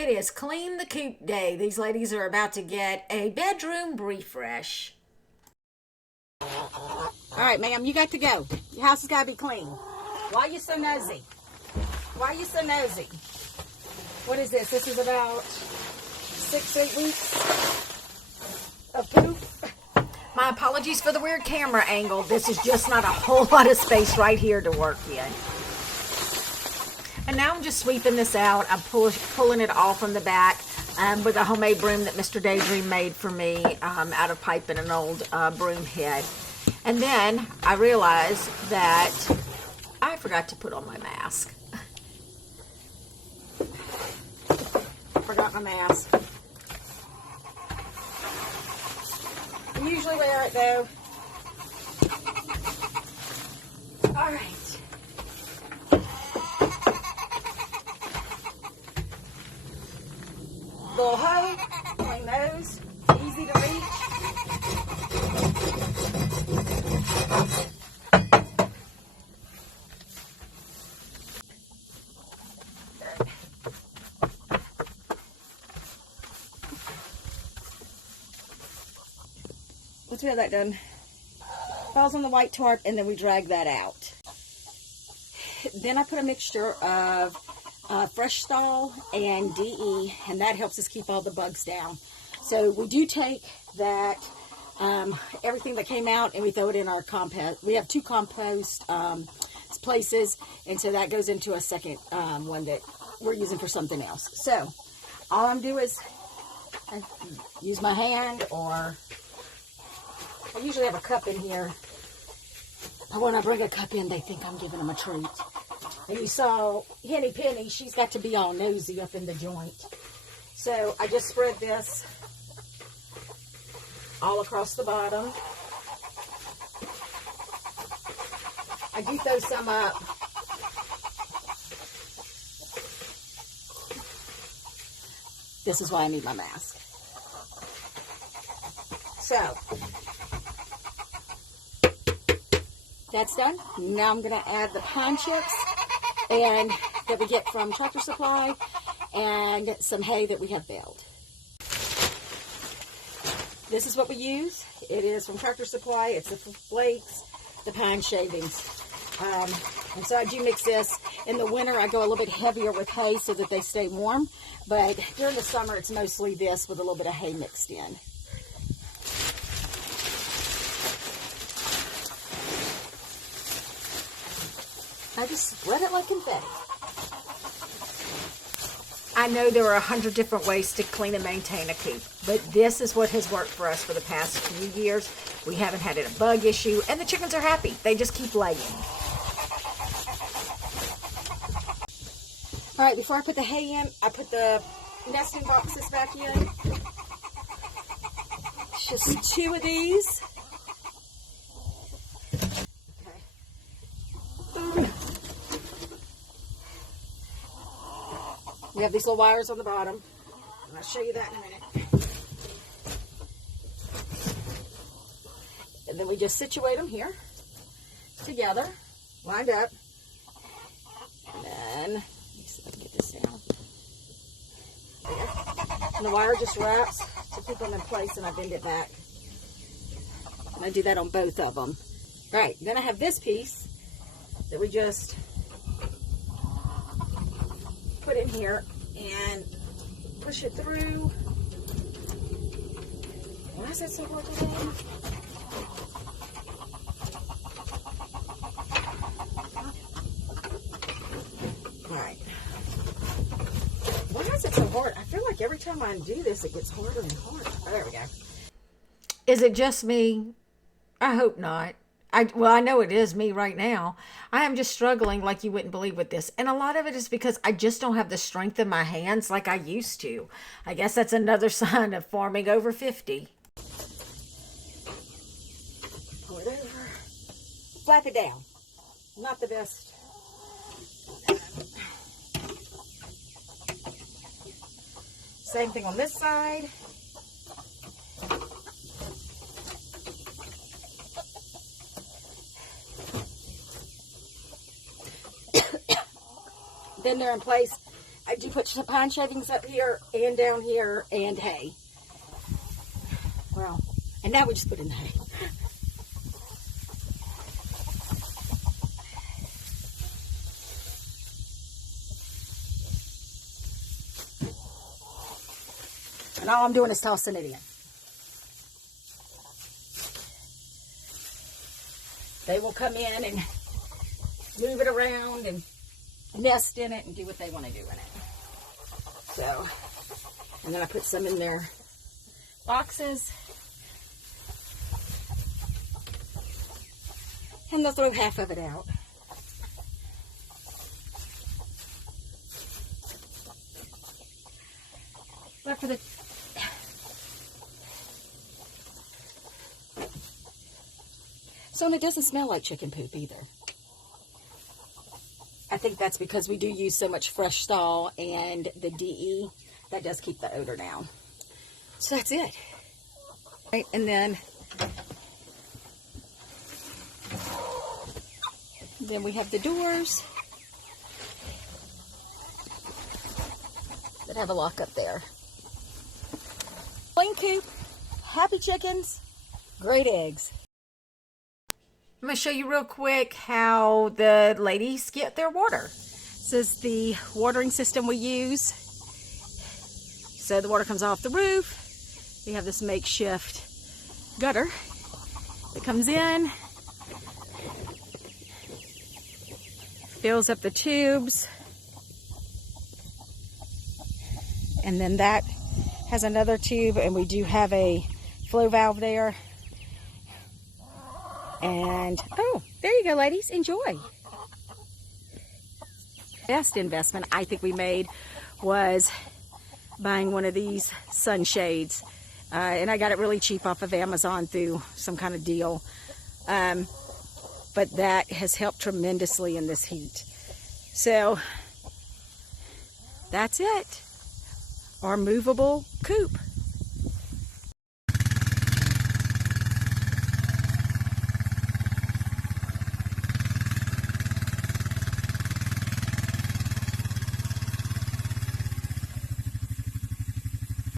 It is clean the coop day. These ladies are about to get a bedroom refresh. All right, ma'am, you got to go. Your house has got to be clean. Why are you so nosy? Why are you so nosy? What is this? This is about 6-8 weeks of poop. My apologies for the weird camera angle. This is just not a whole lot of space right here to work in. And now I'm just sweeping this out. I'm pulling it all from the back with a homemade broom that Mr. Daydream made for me out of pipe and an old broom head. And then I realized that I forgot to put on my mask. Forgot my mask. I usually wear it though. All right. Little hoe, clean those, easy to reach. Once we have that done, falls on the white tarp and then we drag that out. Then I put a mixture of fresh stall and DE, and that helps us keep all the bugs down. So we do take that, everything that came out, and we throw it in our compost. We have 2 compost places, and so that goes into a second one that we're using for something else. So all I'm doing is I use my hand, or I usually have a cup in here. But when I bring a cup in, they think I'm giving them a treat. And you saw Henny Penny, she's got to be all nosy up in the joint. So I just spread this all across the bottom. I do throw some up. This is why I need my mask. So that's done. Now I'm going to add the pine chips and that we get from Tractor Supply, and some hay that we have baled. This is what we use. It is from Tractor Supply. It's the flakes, the pine shavings. And so I do mix this. In the winter, I go a little bit heavier with hay so that they stay warm. But during the summer, it's mostly this with a little bit of hay mixed in. I just spread it like confetti. I know there are 100 different ways to clean and maintain a coop, but this is what has worked for us for the past few years. We haven't had a bug issue, and the chickens are happy. They just keep laying. All right, before I put the hay in, I put the nesting boxes back in. Just 2 of these. We have these little wires on the bottom, and I'll show you that in a minute. And then we just situate them here together, lined up. And then, let me see if I can get this down. There. And the wire just wraps to keep them in place, and I bend it back. And I do that on both of them. All right, then I have this piece that we just put in here and push it through. Why is that so hard to do? Alright. Why is it so hard? I feel like every time I do this, it gets harder and harder. Oh, there we go. Is it just me? I hope not. Well, I know it is me right now. I am just struggling like you wouldn't believe with this. And a lot of it is because I just don't have the strength in my hands like I used to. I guess that's another sign of farming over 50. Pull it over. Flap it down. Not the best. Same thing on this side. Then they're in place. I do put some pine shavings up here and down here and hay. Well, and now we just put in the hay. And all I'm doing is tossing it in. They will come in and move it around and nest in it and do what they want to do in it. So, and then I put some in their boxes. And they'll throw half of it out. But for the so it doesn't smell like chicken poop either. I think that's because we do use so much fresh stall and the DE. That does keep the odor down. So that's it. Right, and then we have the doors that have a lock up there. Plain coop, happy chickens, great eggs. I'm going to show you real quick how the ladies get their water. This is the watering system we use. So the water comes off the roof. We have this makeshift gutter that comes in, fills up the tubes, and then that has another tube, and we do have a flow valve there. And, oh, there you go, ladies. Enjoy. Best investment I think we made was buying one of these sunshades. And I got it really cheap off of Amazon through some kind of deal. But that has helped tremendously in this heat. So, that's it. Our movable coop.